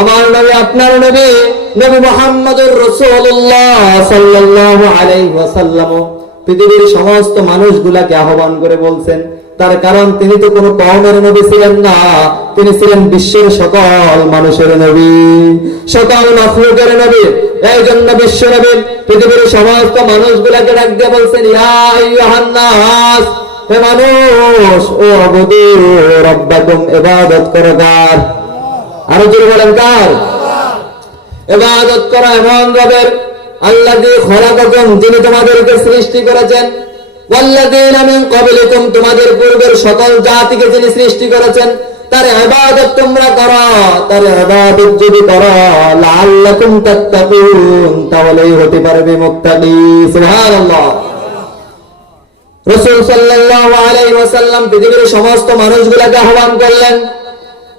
আমার নবী আপনার নবী নবী মোহাম্মদুর রাসূলুল্লাহ সাল্লাল্লাহু আলাইহি ওয়াসাল্লাম পৃথিবীর সমস্ত মানুষগুলাকে আহ্বান করে বলছেন তার কারণ তিনি তো কোনো কমের নবী ছিলেন না তিনি ছিলেন বিশ্বের সকল মানুষের নবী সকল মাফলুকের নবী এই জন্য বিশ্ব নবী পৃথিবীর সমস্ত মানুষগুলাকে ডাক দিয়ে বলছেন ইয়া ইয়োহান্নাস হে মানুষ ও অবধু রব্বাকুম ইবাদত করো আরো জোরে বলেন এবাদত করা এমন রবের আল্লাহ দিয়ে খোলা কখন যিনি তোমাদেরকে সৃষ্টি করেছেন তোমাদের পূর্বের সকল জাতিকে সৃষ্টি করেছেন তার আবাদত তোমরা করো তার আবাদত যদি করো লাল্লাকুম তাত্তাকুন তাহলেই হতে পারবে মুক্তাদি সুবহানাল্লাহ রাসূল সাল্লাল্লাহু আলাইহি ওয়াসাল্লাম পৃথিবীর সমস্ত মানুষগুলোকে আহ্বান করলেন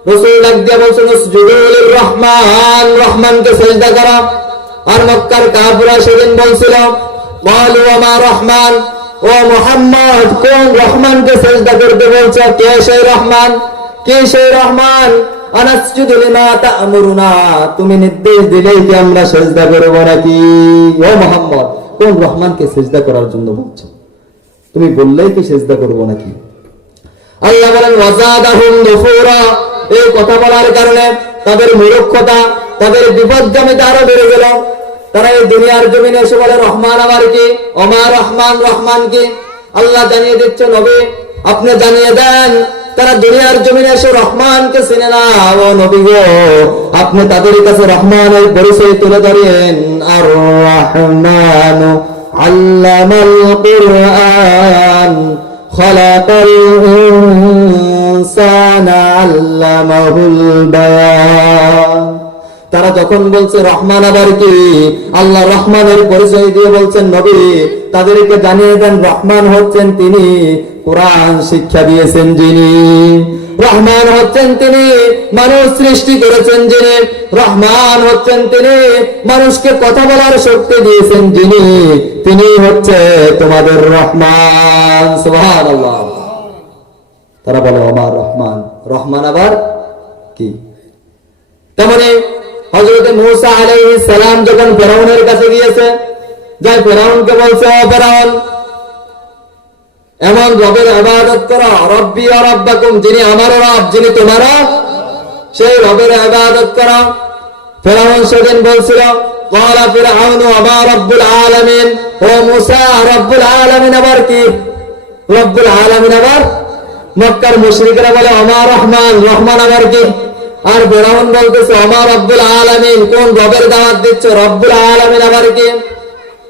ও মোহাম্মদ কোন রহমান কে তুমি নির্দেশ দিলেই কি আমরা সেজদা করবো নাকি ও মোহাম্মদ কোন রহমানকে সেজদা করার জন্য বলছো তুমি বললেই কি সেজদা করবো নাকি আল্লাহ বলেন এই কথা বলার কারণে তাদের মূর্খতা তাদের বিপদগামিতা আরো বেড়ে গেল তারা এই দুনিয়ার জমিনে এসে বলে রহমান আমার কি অমা রহমান রহমান কি আল্লাহ জানিয়ে দিচ্ছে নবী আপনি জানিয়ে দেন তারা দুনিয়ার জমিনে এসে রহমানকে চিনে না ও নবী গো আপনি তাদের কাছে রহমানের পরিচয় তুলে ধরেন আর রহমান আল্লাহ কুরআন خلق الإنسان علمه البيان তারা যখন বলছে রহমান আবার কি আল্লাহ রহমানের পরিচয় দিয়ে বলছেন নবী তাদেরকে জানিয়ে দেন রহমান হচ্ছেন তিনি কোরআন শিক্ষা দিয়েছেন যিনি রহমান হচ্ছেন তিনি মানুষ সৃষ্টি করেছেন যিনি রহমান হচ্ছেন তিনি মানুষকে কথা বলার শক্তি দিয়েছেন যিনি তিনি হচ্ছে তোমাদের রহমান তারা বলে আমার রহমান রহমান আবার কি তেমনি হজরত মুসা আলাই সালাম যখন ফেরাউনের কাছে গিয়েছে যাই ফেরাউনকে বলছে ফেরাউন এমন রবের আবাদত করা রব্বি অরব্বাকুম যিনি আমারও রব যিনি তোমারও সেই রবের আবাদত করা ফেরাউন সেদিন বলছিল আবার কি রব্বুল আলামিন আবার মক্কার মুশরিকরা বলে আমার রহমান রহমান আবার কি আর বেরাউন বলতেছে আমার আব্দুল আলামিন কোন রবের দাওয়াত দিচ্ছ রব্বুল আলমিন আবার কি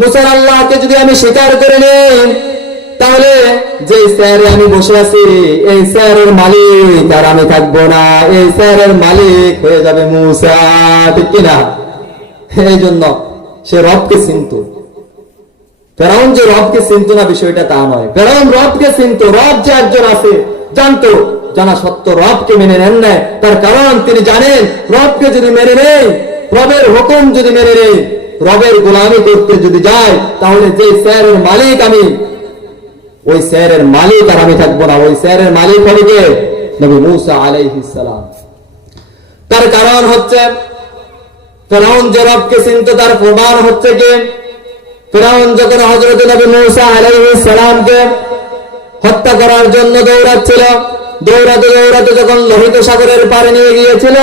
মুসার আল্লাহকে যদি আমি স্বীকার করে তাহলে যে স্যারে আমি বসে আছি এই স্যারের মালিক আর আমি থাকবো না এই স্যারের মালিক হয়ে যাবে এই জন্য সে রবকে ফেরাউন যে রবকে না বিষয়টা তা নয় ফেরাউন রবকে রব যে একজন আছে জানতো জানা সত্য রবকে মেনে নেন না তার কারণ তিনি জানেন রবকে যদি মেনে নেই রবের হুকুম যদি মেনে নেই রবের গোলামি করতে যদি যায় তাহলে যে স্যারের মালিক আমি ওই স্যারের মালিক আর আমি থাকবো না ওই স্যারের মালিক হবে কে নবী মুসা আলাইহিসালাম তার কারণ হচ্ছে ফেরাউন যে রবকে চিনতে তার প্রমাণ হচ্ছে কি ফেরাউন যখন হজরত নবী মৌসা আলাইসালামকে হত্যা করার জন্য দৌড়াচ্ছিল দৌড়াতে দৌড়াতে যখন লোহিত সাগরের পারে নিয়ে গিয়েছিল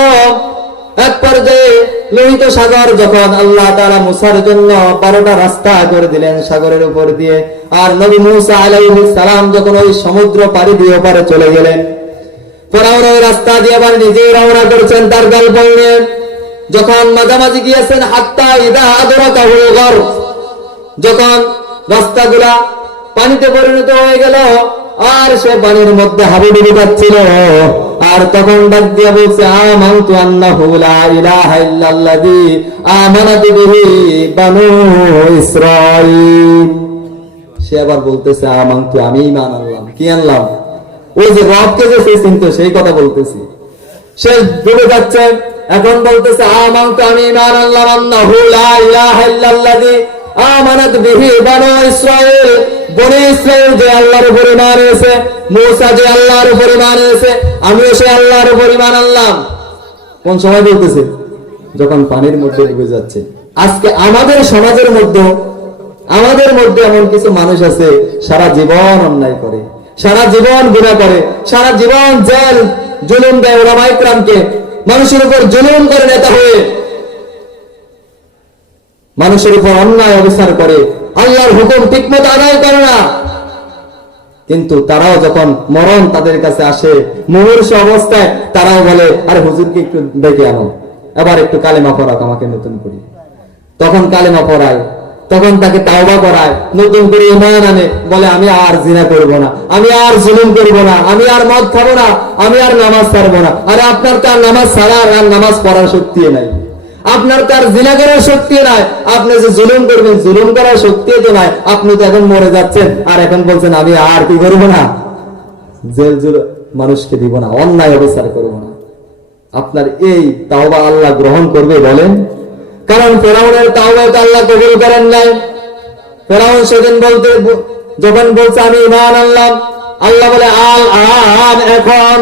এক পর্যায়ে লোহিত সাগর যখন আল্লাহ তারা মুসার জন্য বারোটা রাস্তা করে দিলেন সাগরের উপর দিয়ে আর নবী মুসা আলাই সালাম যখন ওই সমুদ্র পারি দিয়ে পারে চলে গেলেন রাস্তা দিয়ে আবার নিজেই রওনা করছেন তার গল্প যখন মাঝামাঝি গিয়েছেন হাত্তা ইদা আদরা কাহুল ঘর যখন রাস্তাগুলা পানিতে পরিণত হয়ে গেল আর সে পানির মধ্যে হাবুডুবু পাচ্ছিল আর তখন ডাক বলছে সে আবার বলতেছে আমান্তু আমি আনলাম কি আনলাম ওই যে রবকে যে সেই কথা বলতেছি সে এখন বলতেছে আমি ঈমান আনলাম লা আমানত বিহি বানো ইসরায়েল বনে ইসরায়েল যে আল্লাহর উপরে মানেছে মুসা যে আল্লাহর উপরে মানেছে আমিও সে আল্লাহর উপরে কোন সময় বলতেছে যখন পানির মধ্যে ডুবে যাচ্ছে আজকে আমাদের সমাজের মধ্যে আমাদের মধ্যে এমন কিছু মানুষ আছে সারা জীবন অন্যায় করে সারা জীবন গুণা করে সারা জীবন জেল জুলুম দেয় ওরা মানুষের উপর জুলুম করে নেতা হয়ে মানুষের উপর অন্যায় অবস্থান করে আল্লাহর হুকুম ঠিক মতো আদায় করে না কিন্তু তারাও যখন মরণ তাদের কাছে আসে মুহূর্ষ অবস্থায় তারাও বলে আরে হুজুরকে একটু ডেকে আনো এবার একটু কালেমা পড়াক আমাকে নতুন করে তখন কালেমা পড়ায় তখন তাকে তাওবা করায় নতুন করে ইমান আনে বলে আমি আর জিনা করব না আমি আর জুলুম করব না আমি আর মদ খাবো না আমি আর নামাজ পারবো না আরে আপনার তো আর নামাজ ছাড়া আর নামাজ পড়ার শক্তি নাই আপনার তার জিনা করার শক্তি নাই আপনি যে জুলুম করবেন জুলুম করার শক্তি তো নাই আপনি তো এখন মরে যাচ্ছেন আর এখন বলছেন আমি আর কি করব না জেল জুল মানুষকে দিব না অন্যায় অবিচার করব না আপনার এই তাওবা আল্লাহ গ্রহণ করবে বলেন কারণ ফেরাউনের তাওবা তো আল্লাহ কবুল করেন নাই ফেরাউন সেদিন বলতে যখন বলছে আমি ইমান আনলাম আল্লাহ বলে আল আন এখন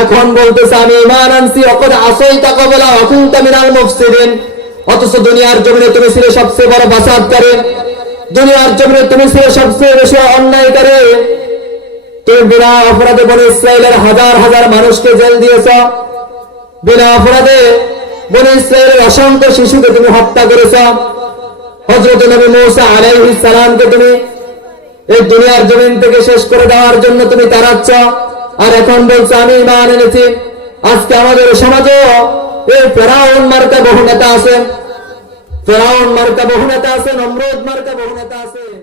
এখন বলতেছে আমি ইমান আনছি অকদ আসই তাকে বলা অকুল তামিনাল মুফসিদিন অথচ দুনিয়ার জমিনে তুমি ছিলে সবচেয়ে বড় বাসাতকারী দুনিয়ার জমিনে তুমি ছিলে সবচেয়ে বেশি অন্যায়কারী তুমি বিনা অপরাধে বলে ইসরায়েলের হাজার হাজার মানুষকে জেল দিয়েছ বিনা অপরাধে বলে ইসরায়েলের অসংখ্য শিশুকে তুমি হত্যা করেছ হজরত নবী মৌসা আলাইহিস সালামকে তুমি এই দুনিয়ার জমিন থেকে শেষ করে দেওয়ার জন্য তুমি তাড়াচ্ছ আর এখন বলছে আমি ইমান এনেছি আজকে আমাদের সমাজে এই ফেরাউন মার্কা বহু নেতা আছে ফেরাউন মার্কা বহু নেতা আছে নমরুদ মার্কা বহু নেতা আছে